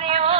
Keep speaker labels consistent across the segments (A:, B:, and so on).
A: আরে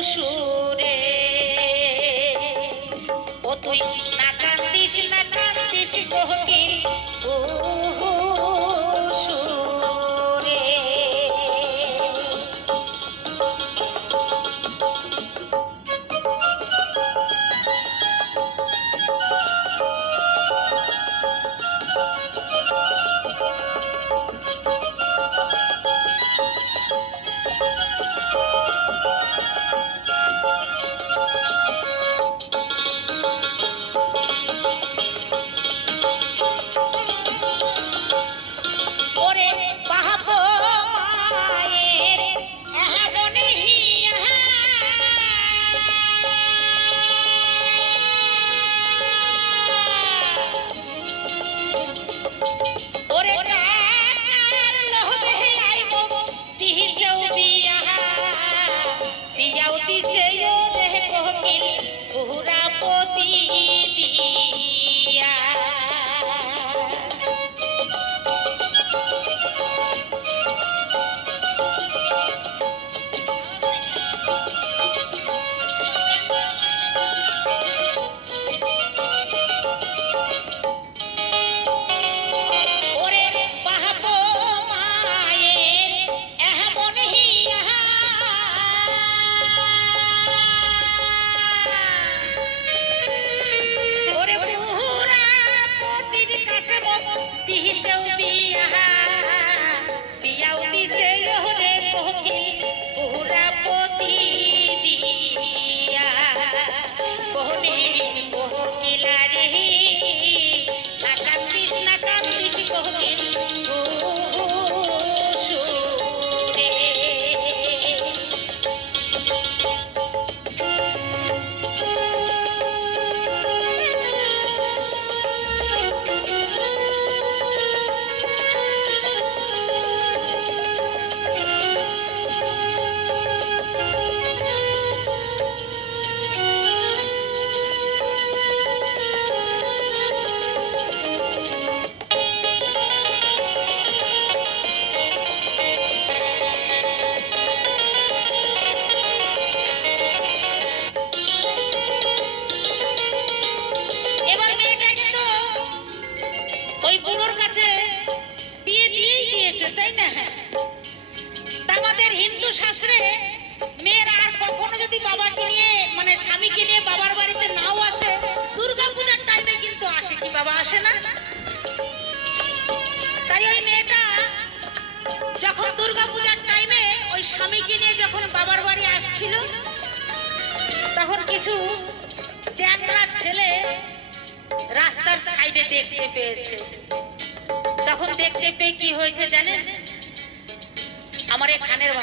B: কুহুসুরে ও তুই না কান্দিস না কান্দিস কোকিল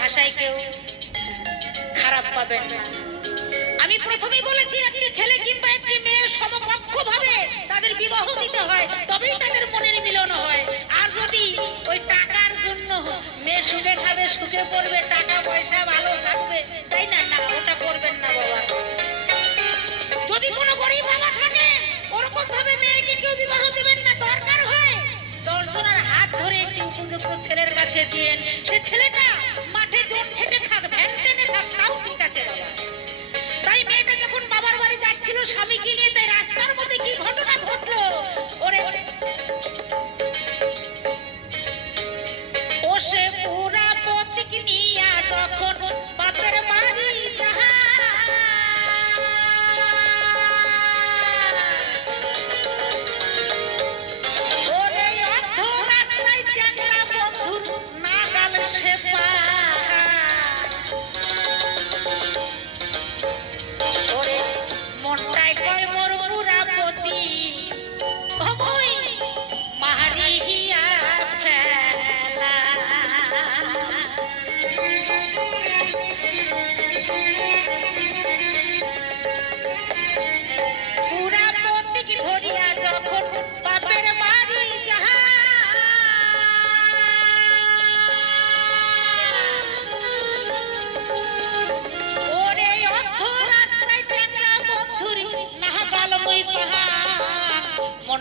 B: ভাষায় কেউ খারাপ পাবেন না। আমি প্রথমেই বলেছি, একটি ছেলে কিংবা একটি মেয়ে সমপক্ষ ভাবে তাদের বিবাহ দিতে হয়, তবেই তাদের মনের মিলন হয়। আর যদি ওই টাকার জন্য মেয়ে সুখে খাবে সুখে পড়বে, টাকা পয়সা ভালো থাকবে, তাই না? না, ওটা করবেন না বাবা। যদি কোনো গরিব বাবা থাকে ওরকম ভাবে মেয়েকে কেউ বিবাহ দেবেন না, দরকার হয়। দর্শনার হাত ধরে একটি উপযুক্ত ছেলের কাছে দিয়েন সে ছেলেটা তাই মেয়েটা যখন বাবার বাড়ি যাচ্ছিল স্বামীকে নিয়ে তাই রাস্তার মধ্যে কি ঘটনা ঘটলো? ওরে ও সে পুরা পতিক নিয়া যখন বাপের বাড়ি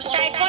B: Taco.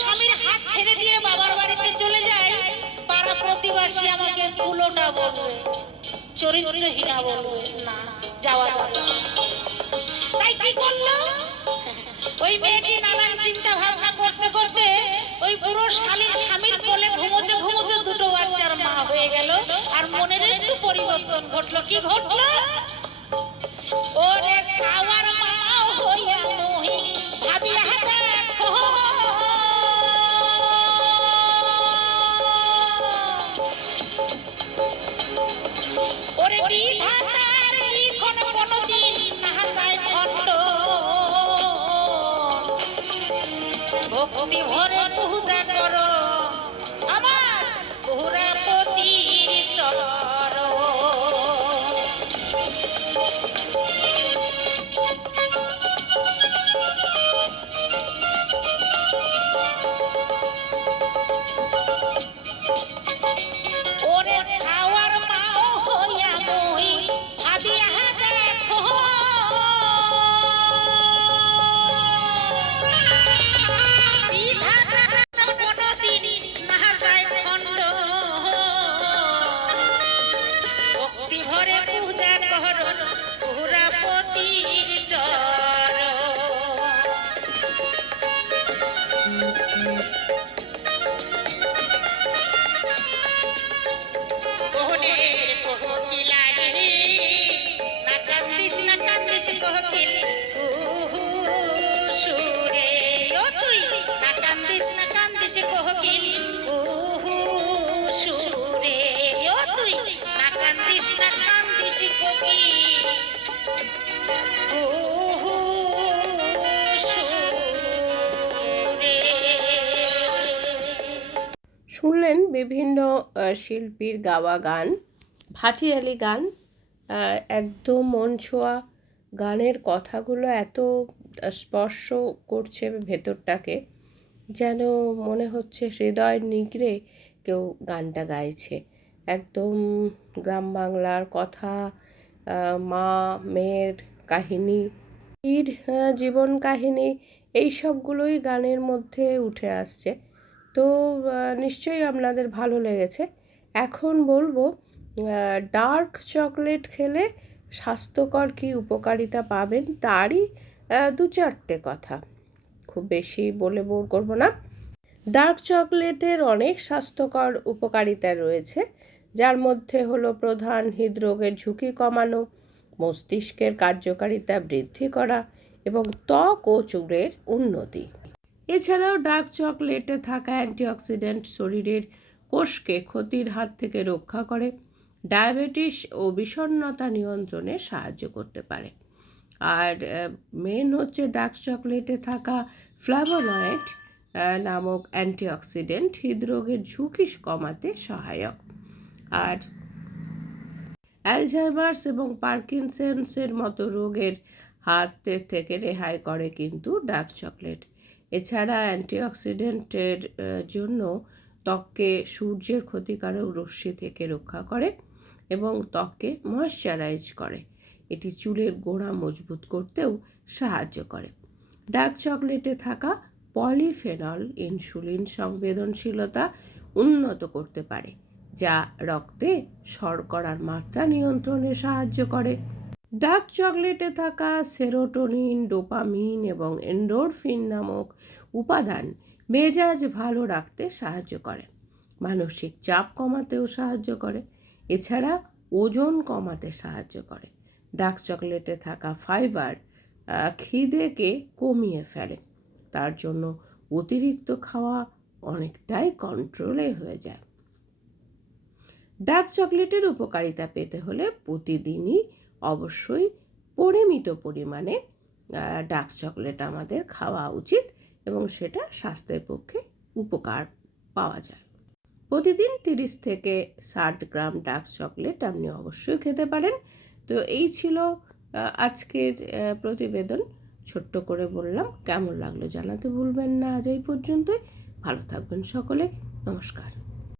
B: স্বামীর হাত ছেড়ে দিয়ে বাবার বাড়িতে চলে যাই পাড়া প্রতিবাসী আমাকে কুলোটা বলবে, চরিত্রহীনা বলবে, না, যাওয়া যাবে তাই কি করল? ওই মেয়েটি নানান চিন্তা ভাবনা করতে করতে ওই পুরো স্বামীর স্বামীর কোলে ঘুমোতে ঘুমোতে দুটো বাচ্চার মা হয়ে গেল, আর মনের একটু পরিবর্তন ঘটলো। কি ঘটলো? ওরে খাওয়ার ভক্তি ভরে পূজা করো। আমার পুরাপতির চরণ
C: বিভিন্ন শিল্পীর গাওয়া গান, ভাটিয়ালি গান একদম মন ছোঁয়া গানের কথাগুলো এত স্পর্শ করছে ভেতরটাকে যেন মনে হচ্ছে হৃদয় নিগড়ে কেউ গানটা গাইছে। একদম গ্রাম বাংলার কথা মা, মেয়ের কাহিনী জীবন কাহিনী, এই সবগুলোই গানের মধ্যে উঠে আসছে। তো নিশ্চয়ই আপনাদের ভালো লেগেছে। এখন বলব ডার্ক চকলেট খেলে স্বাস্থ্যকর কী উপকারিতা পাবেন তারই দু চারটে কথা। খুব বেশি বলে বোর করব না। ডার্ক চকলেটের অনেক স্বাস্থ্যকর উপকারিতা রয়েছে, যার মধ্যে হলো প্রধান হৃদরোগের ঝুঁকি কমানো, মস্তিষ্কের কার্যকারিতা বৃদ্ধি করা এবং ত্বক ও চুলের উন্নতি। এছাড়াও ডার্ক চকলেটে থাকা অ্যান্টিঅক্সিডেন্ট শরীরের কোষকে ক্ষতির হাত থেকে রক্ষা করে, ডায়াবেটিস ও বিষণ্ণতা নিয়ন্ত্রণে সাহায্য করতে পারে। আর মেন হচ্ছে ডার্ক চকলেটে থাকা ফ্ল্যাভোনয়েড নামক অ্যান্টিঅক্সিডেন্ট হৃদরোগের ঝুঁকি কমাতে সহায়ক। আর অ্যালঝাইমার্স এবং পার্কিনসেন্সের মতো রোগের হাত থেকে রেহাই করে কিন্তু ডার্ক চকলেট। এছাড়া অ্যান্টিঅক্সিডেন্টের জন্য ত্বককে সূর্যের ক্ষতিকারক রশ্মি থেকে রক্ষা করে এবং ত্বককে ময়শ্চারাইজ করে। এটি চুলের গোড়া মজবুত করতেও সাহায্য করে। ডার্ক চকলেটে থাকা পলিফেনল ইনসুলিন সংবেদনশীলতা উন্নত করতে পারে, যা রক্তে শর্করার মাত্রা নিয়ন্ত্রণে সাহায্য করে। ডার্ক চকলেটে থাকা সেরোটোনিন, ডোপামিন এবং এন্ডোরফিন নামক উপাদান মেজাজ ভালো রাখতে সাহায্য করে। মানসিক চাপ কমাতেও সাহায্য করে। এছাড়া ওজন কমাতে সাহায্য করে। ডার্ক চকলেটে থাকা ফাইবার খিদেকে কমিয়ে ফেলে। তার জন্য অতিরিক্ত খাওয়া অনেকটাই কন্ট্রোলে হয়ে যায়। ডার্ক চকলেটের উপকারিতা পেতে হলে প্রতিদিনই অবশ্যই পরিমিত পরিমাণে ডার্ক চকলেট আমাদের খাওয়া উচিত। এবং সেটা স্বাস্থ্যের পক্ষে উপকার পাওয়া যায়। প্রতিদিন তিরিশ থেকে ষাট গ্রাম ডার্ক চকলেট আপনি অবশ্যই খেতে পারেন। তো এই ছিল আজকের প্রতিবেদন। ছোট্ট করে বললাম, কেমন লাগল জানাতে ভুলবেন না আজ এই পর্যন্তই। ভালো থাকবেন সকলে। নমস্কার।